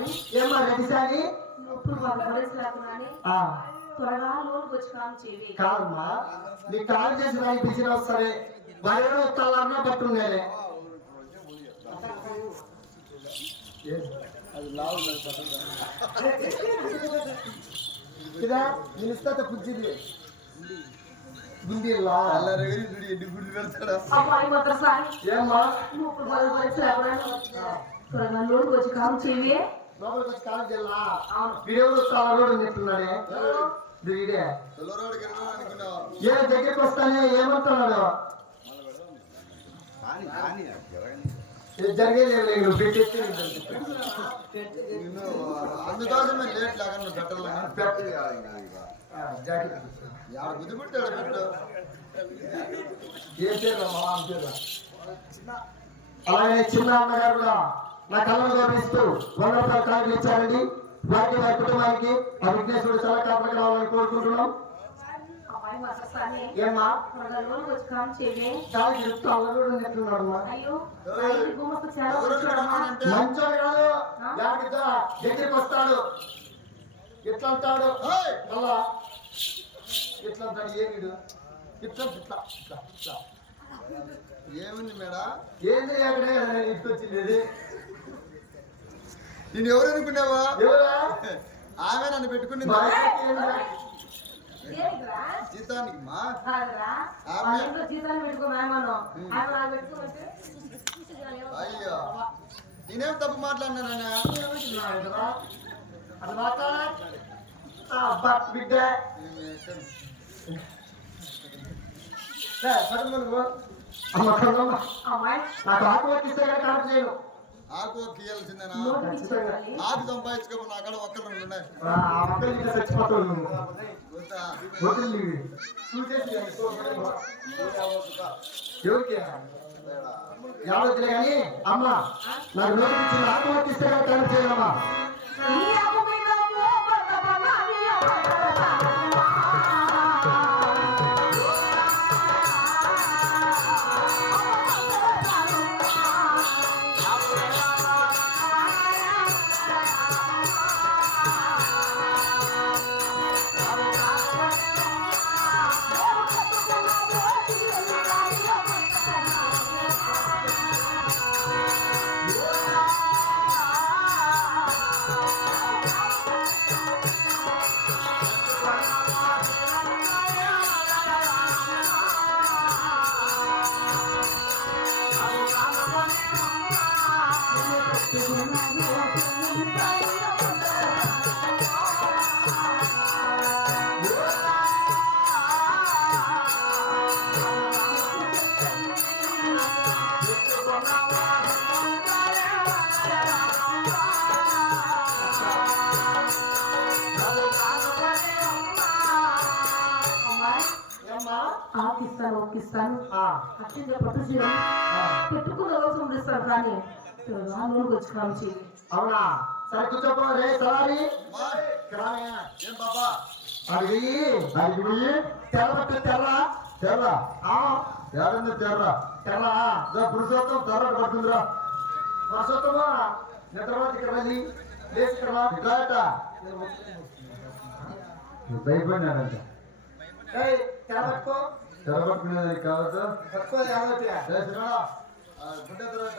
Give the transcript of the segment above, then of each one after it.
ఉత్తరసారి ఏమ్మా రెడ్డి సాని ఇప్పుడు త్వరగా లోన్కి వచ్చి కామ్ చేయి. కాదమ్మా నీ కాల్ చేసి నాకు పిలిచిన సరే వాడేమో తల్లన్నా పట్టున్నాలే ఇదా నేను ఇస్తా పుచ్చిది గుండీలా? అమ్మాయి ఉత్తరసారి ఏమ్మా? త్వరగా లోన్కి వచ్చి కామ్ చేయి. లోపలికి వచ్చి కాల్ అవును. వీడెవరు తాడు చెప్తున్నాడే. వీడే ఏ దగ్గరికి వస్తానే ఏమంటున్నాడు? జరిగేది ఏం లేదు పెట్టేస్తే అందుకోసమే లేట్ లాగా నువ్వు పెట్టాలి? యాడ బుద్ధి పుట్టాడు పెట్టు ఏ అలాగే చిన్న అన్నగారు కూడా నా కళ్ళను గౌరవిస్తూ వంద రూపాయల కార్డులు ఇచ్చారండి. వారికి వారి కుటుంబానికి ఆ విఘ్నేశ్వరుడు చాలా కాపాడు రావాలని కోరుకుంటున్నాం. ఏమ్మా? చెప్తూ చాలా వచ్చాడమ్మా మంచోడు కాదు. లేకపోతే దగ్గరికి వస్తాడు. ఎట్లా అంటాడు ఏయ్! మళ్ళా ఎట్లా అంటాడు ఏమిడు ఇట్లా ఇట్లా ఇట్లా ఇట్లా. ఏముంది మేడా? ఏంది నేను ఇంటికి వచ్చింది నేను ఎవరు అనుకున్నావా? ఎవరా? ఆమె నన్ను పెట్టుకుని? జీతానికి మా? అయ్యో. నేనేం తప్పు మాట్లాడినానన్నా ఏమంటున్నావు కదా? అది మాట్లాడా ఆ, అబ్బా బిడ్డ. అమ్మ నాకు వచ్చిస్తే చేయను ఆకు తీయాల్సిందేనా ఇచ్చేయాలి. ఆకు సంపాదించుకోమని అక్కడ ఒక్కరు ఉన్నాయి ఆ ఆ మొక్కలు ఇంకా చచ్చిపోతావు నువ్వు వద్దా? వదిలి ఇవి. చూసేసి అవి చూడండి. ఎవరికి ఎవరొద్దులే కానీ అమ్మ నాకు నోటికి ఆకు వచ్చిస్తే కానీ కాపు Dengan nabi, ఆకిస్తాను ఒక్కిస్తాను ఆ, అట్టిగా పట్టు చీర. పెట్టుకున్న అవసరం ఇస్తాను కానీ నూనెకి వచ్చి కాల్చి. అవునా? సరే కూర్చోపో రే సవారి. మా, రామయ్య. ఏం బాబా? అడిగి అడిగి పోయి తెల్ల పట్టు తెల్ల తెల్ల. ఆ, ఏడుంది తెర్రా తెల్ల. ఇదో పురుషోత్తం తెర్ర పడుతుందిరా వర్షోత్తమా నేను తర్వాత ఇక్కడ వెళ్ళి లేచి ఇక్కడ రా. ఇటాట భయపడినాడంట ఏయ్, తెల్ల పట్టుకో తెర కాదు కావద్దు పట్టుకో యాభై గుడ్డ తర్వాత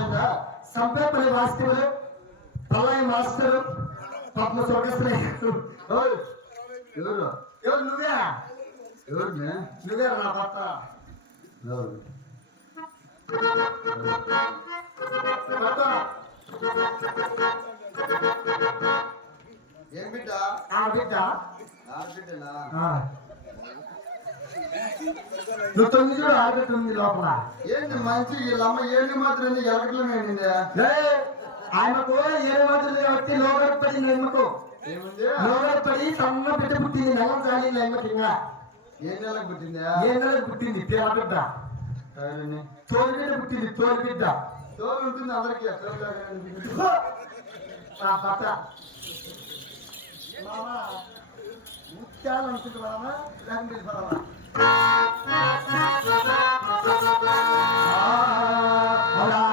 దిలవైందా సంపేపల్లి వాస్తవులు పల్లయ్య మాస్టర్ పద్మ స్వర్గశ్రీ ఓయ్, ఎవరు? ఎవరు నువ్వే? ఎవరు నువ్వే నా భర్త. ఏం బిడ్డ? ఆ బిడ్డ. ఆ. నువ్వు తొమ్మిది ఆరు తొమ్మిది లోపల. ఏంటి మంచి వీళ్ళమ్మ ఏంటి మాత్రం ఎలకట్లో ఏయ్, ఆయనకు ఏడు మాత్రం వచ్చి లోగడ పడింది పడి సన్న బిడ్డ పుట్టింది నెల చాలి ఎమ్మకి ఇంకా. ఏ నెలకు పుట్టిందే? ఏ నెల పుట్టింది? పేర బిడ్డ. తోలు బిడ్డ పుట్టింది తోలు బిడ్డ. తోలు ఉంటుంది అందరికి ఆ పట్ట మామా ముత్యాలు అనుకుంటున్నామా లేకపోతే Hola.